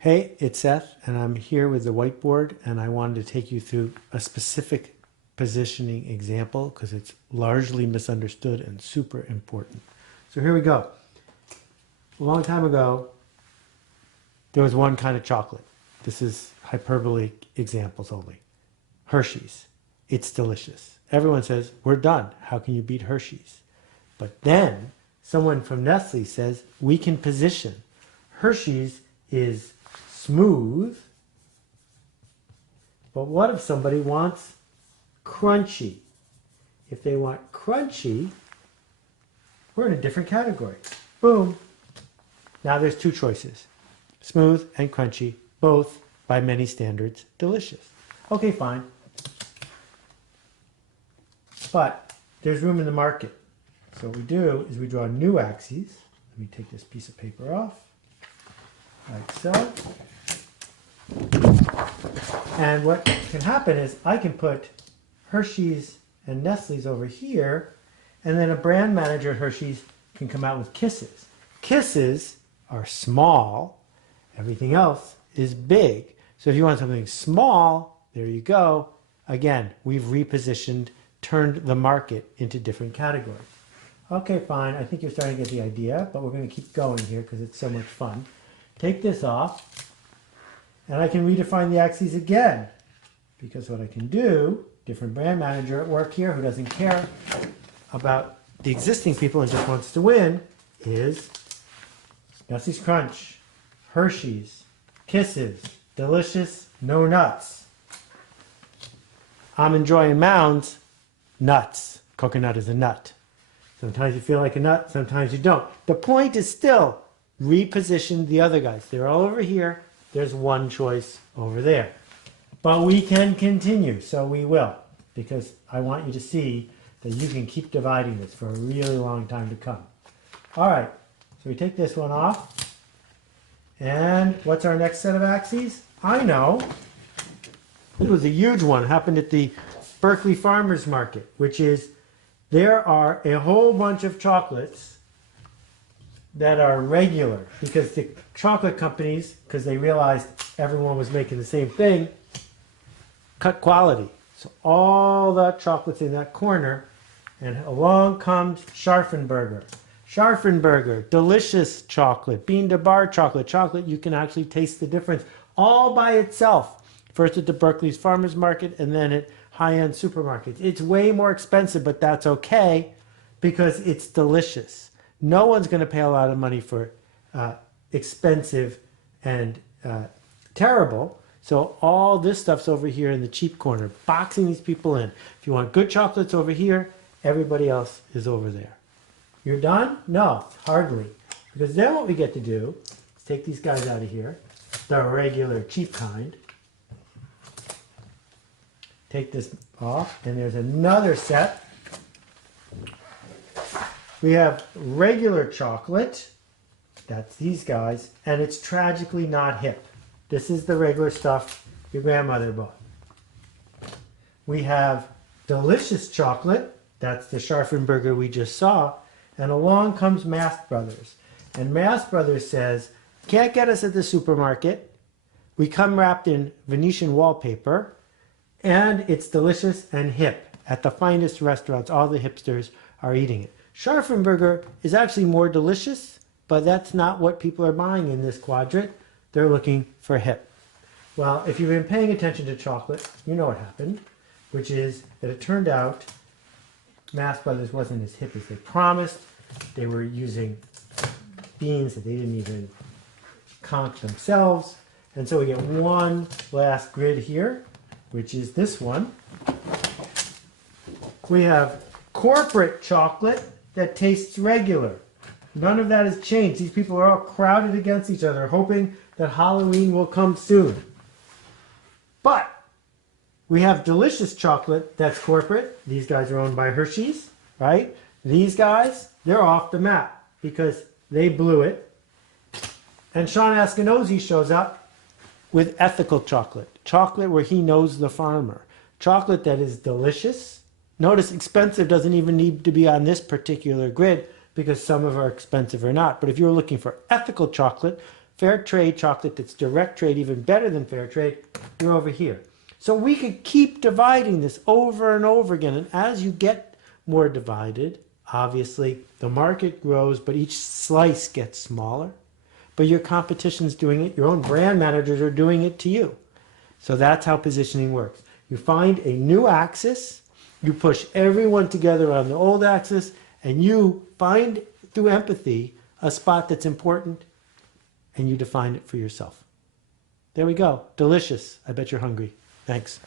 Hey, it's Seth, and I'm here with the whiteboard, and I wanted to take you through a specific positioning example because it's largely misunderstood and super important. So here we go. A long time ago, there was one kind of chocolate. This is hyperbolic examples only. Hershey's. It's delicious. Everyone says, we're done. How can you beat Hershey's? But then someone from Nestle says, we can position. Hershey's is smooth, but what if somebody wants crunchy? If they want crunchy, we're in a different category. Boom. Now there's two choices, smooth and crunchy, both by many standards delicious. Okay, fine. But there's room in the market. So what we do is we draw new axes. Let me take this piece of paper off, like so. And what can happen is I can put Hershey's and Nestle's over here, and then a brand manager at Hershey's can come out with Kisses. Kisses are small. Everything else is big. So if you want something small, there you go. Again, we've repositioned, turned the market into different categories. Okay, fine. I think you're starting to get the idea, but we're going to keep going here because it's so much fun. Take this off, and I can redefine the axes again. Because what I can do, different brand manager at work here who doesn't care about the existing people and just wants to win, is Nestle's Crunch, Hershey's, Kisses, delicious, no nuts. I'm enjoying Mounds, nuts. Coconut is a nut. Sometimes you feel like a nut, sometimes you don't. The point is still reposition the other guys. They're all over here. There's one choice over there. But we can continue, so we will, because I want you to see that you can keep dividing this for a really long time to come. All right, so we take this one off. And what's our next set of axes? I know. It was a huge one. It happened at the Berkeley Farmers Market, which is there are a whole bunch of chocolates that are regular because the chocolate companies, because they realized everyone was making the same thing, cut quality. So all the chocolates in that corner, and along comes Scharfenberger. Scharfenberger, delicious chocolate, bean to bar chocolate, chocolate you can actually taste the difference all by itself. First at the Berkeley's Farmers Market and then at high-end supermarkets. It's way more expensive, but that's okay because it's delicious. No one's going to pay a lot of money for expensive and terrible. So all this stuff's over here in the cheap corner, boxing these people in. If you want good chocolates over here, everybody else is over there. You're done? No, hardly. Because then what we get to do is take these guys out of here, the regular cheap kind. Take this off, and there's another set. We have regular chocolate, that's these guys, and it's tragically not hip. This is the regular stuff your grandmother bought. We have delicious chocolate, that's the Scharfenberger we just saw, and along comes Mast Brothers. And Mast Brothers says, can't get us at the supermarket, we come wrapped in Venetian wallpaper, and it's delicious and hip. At the finest restaurants, all the hipsters are eating it. Scharfenberger is actually more delicious, but that's not what people are buying in this quadrant. They're looking for hip. Well, if you've been paying attention to chocolate, you know what happened, which is that it turned out Mast Brothers wasn't as hip as they promised. They were using beans that they didn't even conch themselves. And so we get one last grid here, which is this one. We have corporate chocolate that tastes regular. None of that has changed. These people are all crowded against each other, hoping that Halloween will come soon. But we have delicious chocolate that's corporate. These guys are owned by Hershey's, right? These guys, they're off the map because they blew it. And Sean Askinose shows up with ethical chocolate. Chocolate where he knows the farmer. Chocolate that is delicious. Notice expensive doesn't even need to be on this particular grid because some of are expensive or not. But if you're looking for ethical chocolate, fair trade chocolate that's direct trade, even better than fair trade, you're over here. So we could keep dividing this over and over again. And as you get more divided, obviously the market grows, but each slice gets smaller. But your competition's doing it. Your own brand managers are doing it to you. So that's how positioning works. You find a new axis, you push everyone together on the old axis, and you find, through empathy, a spot that's important, and you define it for yourself. There we go. Delicious. I bet you're hungry. Thanks.